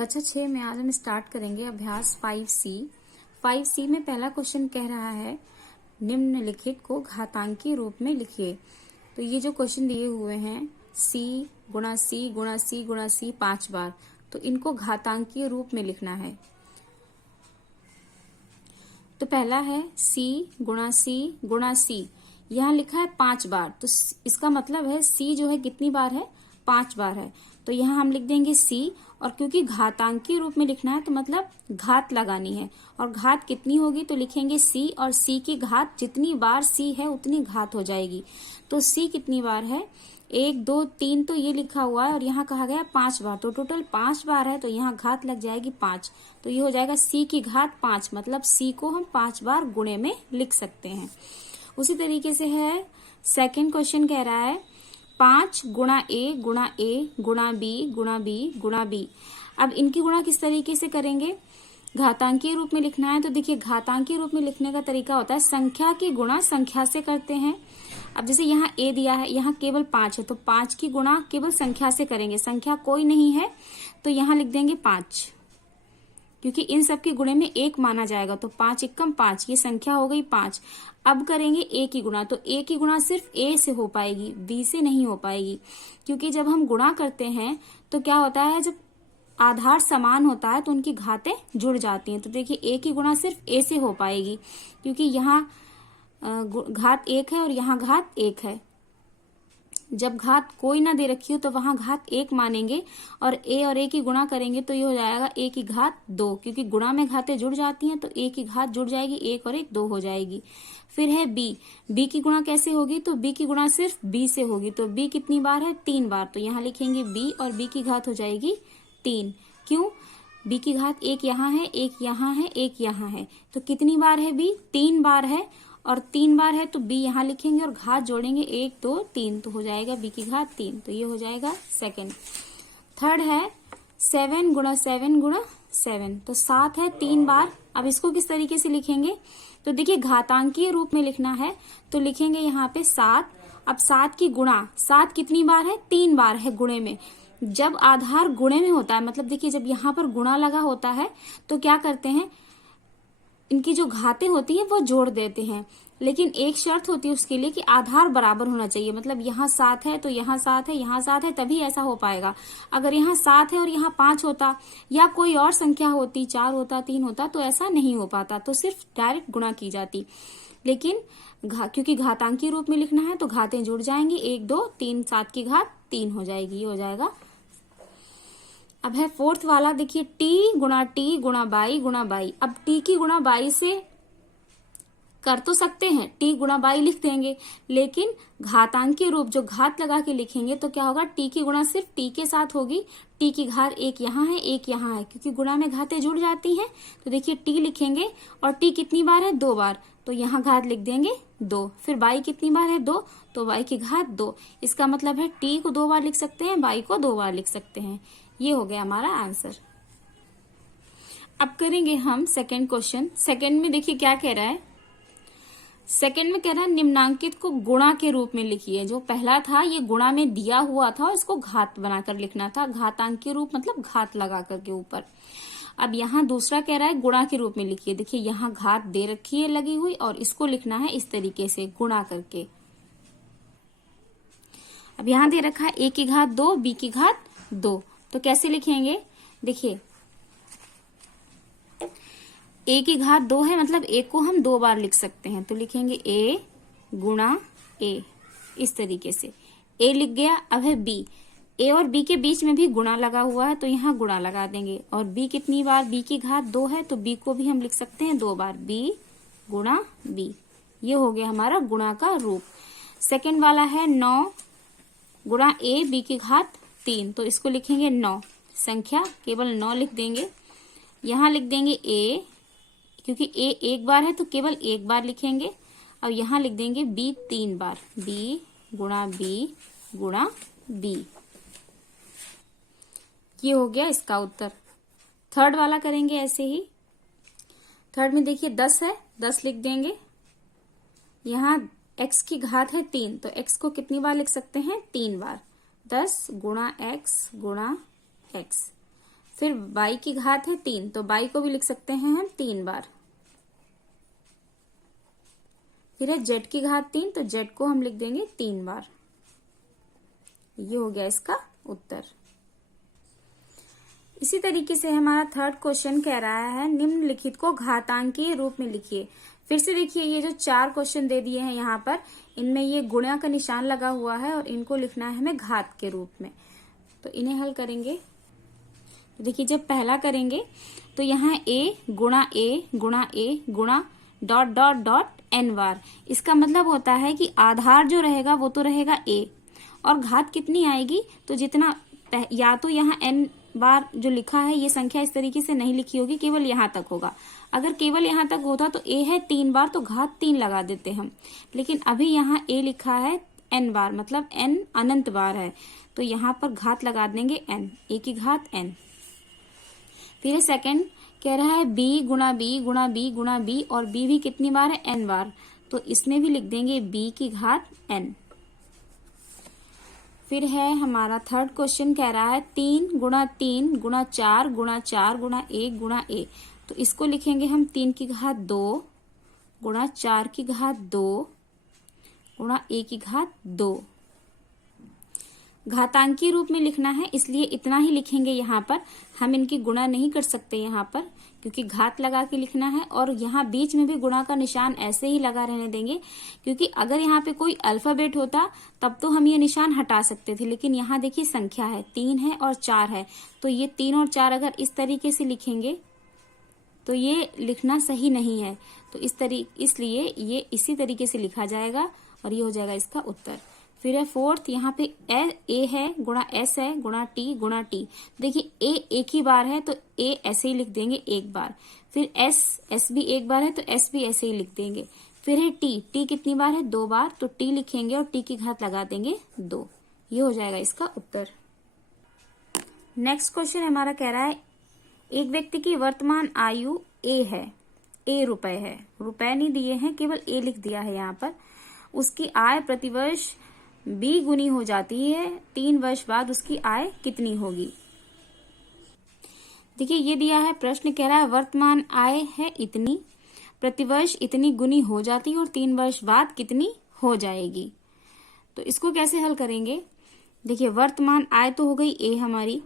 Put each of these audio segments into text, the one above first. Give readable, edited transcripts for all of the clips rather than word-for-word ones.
कक्षा 6 में आज हम स्टार्ट करेंगे अभ्यास 5C। 5C में पहला क्वेश्चन कह रहा है निम्नलिखित को घातांकी रूप में लिखिए। तो ये जो क्वेश्चन दिए हुए हैं C गुणा C गुणा C गुणा C 5 बार, तो इनको घातांकीय रूप में लिखना है। तो पहला है C गुणा C गुणा C, यहाँ लिखा है 5 बार, तो इसका मतलब है C जो है कितनी बार है, 5 बार है। तो यहाँ हम लिख देंगे C, और क्योंकि घातांकीय रूप में लिखना है तो मतलब घात लगानी है, और घात कितनी होगी तो लिखेंगे C, और C की घात जितनी बार C है उतनी घात हो जाएगी। तो C कितनी बार है, 1 2 3, तो ये लिखा हुआ है और यहाँ कहा गया 5 बार, तो टोटल 5 बार है, तो यहाँ घात लग जाएगी 5, तो ये हो जाएगा C की घात 5, मतलब C को हम 5 बार गुणे में लिख सकते हैं। उसी तरीके से है सेकंड क्वेश्चन, कह रहा है 5 गुणा A गुणा A गुणा B गुणा B गुणा B। अब इनकी गुणा किस तरीके से करेंगे, घातांकीय रूप में लिखना है। तो देखिए घातांकीय रूप में लिखने का तरीका होता है संख्या की गुणा संख्या से करते हैं। अब जैसे यहाँ A दिया है, यहाँ केवल 5 है, तो 5 की गुणा केवल संख्या से करेंगे, संख्या कोई नहीं है तो यहाँ लिख देंगे 5, क्योंकि इन सब के गुणे में 1 माना जाएगा, तो 5 एकम 5, ये संख्या हो गई 5। अब करेंगे A की गुणा, तो A की गुणा सिर्फ A से हो पाएगी, B से नहीं हो पाएगी, क्योंकि जब हम गुणा करते हैं तो क्या होता है, जब आधार समान होता है तो उनकी घातें जुड़ जाती हैं। तो देखिए A की गुणा सिर्फ A से हो पाएगी, क्योंकि यहाँ घात 1 है और यहाँ घात 1 है। जब घात कोई ना दे रखी हो तो वहां घात 1 मानेंगे, और A और A की गुणा करेंगे तो ये हो जाएगा A की घात 2, क्योंकि गुणा में घातें जुड़ जाती हैं तो A की घात जुड़ जाएगी, 1 और 1 2 हो जाएगी। फिर है B की गुणा कैसे होगी, तो B की गुणा सिर्फ B से होगी, तो B कितनी बार है, 3 बार, तो यहाँ लिखेंगे B, और B की घात हो जाएगी 3। क्यों, B की घात 1 यहाँ है, 1 यहाँ है, 1 यहाँ है, तो कितनी बार है B, 3 बार है, और 3 बार है तो B यहाँ लिखेंगे और घात जोड़ेंगे 1 2 3, तो हो जाएगा B की घात 3, तो ये हो जाएगा सेकंड। थर्ड है 7 गुणा 7 गुणा 7, तो 7 है 3 बार। अब इसको किस तरीके से लिखेंगे, तो देखिए घातांकीय रूप में लिखना है तो लिखेंगे यहाँ पे 7। अब 7 की गुणा, 7 कितनी बार है, 3 बार है गुणे में। जब आधार गुणे में होता है, मतलब देखिए जब यहाँ पर गुणा लगा होता है तो क्या करते हैं, इनकी जो घातें होती हैं वो जोड़ देते हैं, लेकिन एक शर्त होती है उसके लिए कि आधार बराबर होना चाहिए। मतलब यहाँ 7 है तो यहाँ 7 है, यहाँ 7 है, तभी ऐसा हो पाएगा। अगर यहाँ 7 है और यहाँ 5 होता या कोई और संख्या होती, 4 होता, 3 होता, तो ऐसा नहीं हो पाता, तो सिर्फ डायरेक्ट गुणा की जाती। लेकिन क्योंकि घातांकीय रूप में लिखना है तो घातें जुड़ जाएंगी, 1 2 3, 7 की घात 3 हो जाएगी, ये हो जाएगा। अब है फोर्थ वाला, देखिए T गुणा बाई गुणा बाई। अब T की गुणा बाई से कर तो सकते हैं, T गुणा बाई लिख देंगे, लेकिन घातांकीय रूप जो घात लगा के लिखेंगे तो क्या होगा, T की गुणा सिर्फ T के साथ होगी, T की घात 1 यहाँ है, 1 यहाँ है, क्योंकि गुणा में घातें जुड़ जाती हैं। तो देखिए T लिखेंगे, और T कितनी बार है, 2 बार, तो यहाँ घात लिख देंगे 2। फिर बाई कितनी बार है, 2, तो बाई की घात 2। इसका मतलब है T को 2 बार लिख सकते हैं, बाई को 2 बार लिख सकते हैं। ये हो गया हमारा आंसर। अब करेंगे हम सेकंड क्वेश्चन। सेकंड में देखिए क्या कह रहा है, सेकंड में कह रहा है निम्नांकित को गुणा के रूप में लिखिए। जो पहला था ये गुणा में दिया हुआ था और इसको घात बनाकर लिखना था, घातांकीय रूप मतलब घात लगा करके ऊपर। अब यहाँ दूसरा कह रहा है गुणा के रूप में लिखिए। देखिए यहाँ घात दे रखी है लगी हुई, और इसको लिखना है इस तरीके से गुणा करके। अब यहाँ दे रखा है A की घात 2 B की घात 2, तो कैसे लिखेंगे, देखिए A की घात 2 है, मतलब A को हम 2 बार लिख सकते हैं, तो लिखेंगे A गुणा A, इस तरीके से A लिख गया। अब है B, A और B के बीच में भी गुणा लगा हुआ है तो यहाँ गुणा लगा देंगे, और B कितनी बार, B की घात 2 है तो B को भी हम लिख सकते हैं 2 बार, B गुणा B। ये हो गया हमारा गुणा का रूप। सेकंड वाला है 9 गुणा A B की घात 3, तो इसको लिखेंगे 9, संख्या केवल 9 लिख देंगे। यहाँ लिख देंगे A, क्योंकि A 1 बार है तो केवल 1 बार लिखेंगे। अब यहाँ लिख देंगे B 3 बार, B गुणा B गुणा B। ये हो गया इसका उत्तर। थर्ड वाला करेंगे ऐसे ही। थर्ड में देखिए 10 है, 10 लिख देंगे। यहाँ x की घात है 3, तो x को कितनी बार लिख सकते हैं, 3 बार, 10 गुणा x गुणा x। फिर बाई की घात है 3, तो बाई को भी लिख सकते हैं हम 3 बार। फिर है जेड की घात 3, तो जेड को हम लिख देंगे 3 बार। ये हो गया इसका उत्तर। इसी तरीके से हमारा थर्ड क्वेश्चन कह रहा है निम्नलिखित को घातांकीय रूप में लिखिए। फिर से देखिए ये जो 4 क्वेश्चन दे दिए हैं यहाँ पर, इनमें ये गुणा का निशान लगा हुआ है और इनको लिखना है हमें घात के रूप में। तो इन्हें हल करेंगे। तो देखिए जब पहला करेंगे तो यहाँ ए गुणा डॉट डॉट डॉट एन बार। इसका मतलब होता है कि आधार जो रहेगा वो तो रहेगा ए, और घात कितनी आएगी, तो जितना या तो यहाँ एन बार जो लिखा है ये संख्या इस तरीके से नहीं लिखी होगी, केवल यहाँ तक होगा। अगर केवल यहाँ तक होता तो ए है 3 बार, तो घात 3 लगा देते हम। लेकिन अभी यहाँ ए लिखा है एन बार, मतलब एन अनंत बार है, तो यहाँ पर घात लगा देंगे एन, ए की घात एन। फिर सेकंड कह रहा है बी गुणा बी गुणा बी गुणा बी, और बी भी कितनी बार है, एन बार, तो इसमें भी लिख देंगे बी की घात एन। फिर है हमारा थर्ड क्वेश्चन कह रहा है 3 गुणा 4 गुणा 4 गुणा 1 गुणा ए, तो इसको लिखेंगे हम 3 की घात 2 गुणा 4 की घात 2 गुणा ए की घात 2। घातांकीय रूप में लिखना है इसलिए इतना ही लिखेंगे। यहाँ पर हम इनकी गुणा नहीं कर सकते यहाँ पर, क्योंकि घात लगा के लिखना है, और यहाँ बीच में भी गुणा का निशान ऐसे ही लगा रहने देंगे, क्योंकि अगर यहाँ पे कोई अल्फाबेट होता तब तो हम ये निशान हटा सकते थे। लेकिन यहाँ देखिए संख्या है, 3 है और 4 है, तो ये 3 और 4 अगर इस तरीके से लिखेंगे तो ये लिखना सही नहीं है, तो इसलिए ये इसी तरीके से लिखा जाएगा और ये हो जाएगा इसका उत्तर। फिर है फोर्थ, यहाँ पे ए है गुणा एस है गुणा टी। देखिए ए एक ही बार है तो ए ऐसे ही लिख देंगे 1 बार। फिर एस भी 1 बार है तो एस भी ऐसे ही लिख देंगे। फिर है टी कितनी बार है, 2 बार, तो टी लिखेंगे और टी की घात लगा देंगे 2। ये हो जाएगा इसका उत्तर। नेक्स्ट क्वेश्चन हमारा कह रहा है एक व्यक्ति की वर्तमान आयु ए है, ए रुपए है, रुपए नहीं दिए हैं, केवल ए लिख दिया है यहाँ पर। उसकी आय प्रतिवर्ष 20 गुनी हो जाती है, 3 वर्ष बाद उसकी आय कितनी होगी। देखिए ये दिया है, प्रश्न कह रहा है वर्तमान आय है इतनी, प्रतिवर्ष इतनी गुनी हो जाती है और 3 वर्ष बाद कितनी हो जाएगी। तो इसको कैसे हल करेंगे। देखिए वर्तमान आय तो हो गई ए हमारी,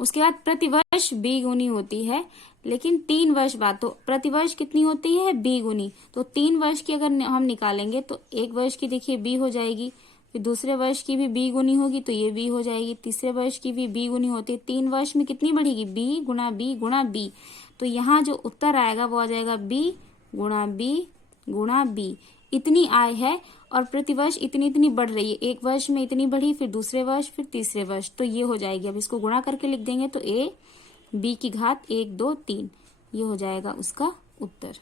उसके बाद प्रतिवर्ष 20 गुनी होती है, लेकिन 3 वर्ष बाद तो प्रतिवर्ष कितनी होती है 20 गुनी, तो 3 वर्ष की अगर हम निकालेंगे तो 1 वर्ष की देखिए 20 हो जाएगी, फिर दूसरे वर्ष की भी 20 गुनी होगी तो ये 20 हो जाएगी, तीसरे वर्ष की भी 20 गुनी होती है, 3 वर्ष में कितनी बढ़ेगी b गुणा b गुणा b। तो यहाँ जो उत्तर आएगा वो आ जाएगा b गुणा b गुणा b। इतनी आय है और प्रतिवर्ष इतनी बढ़ रही है, 1 वर्ष में इतनी बढ़ी, फिर दूसरे वर्ष, फिर तीसरे वर्ष, तो ये हो जाएगी। अब इसको गुणा करके लिख देंगे तो a b की घात 1 2 3, ये हो जाएगा उसका उत्तर।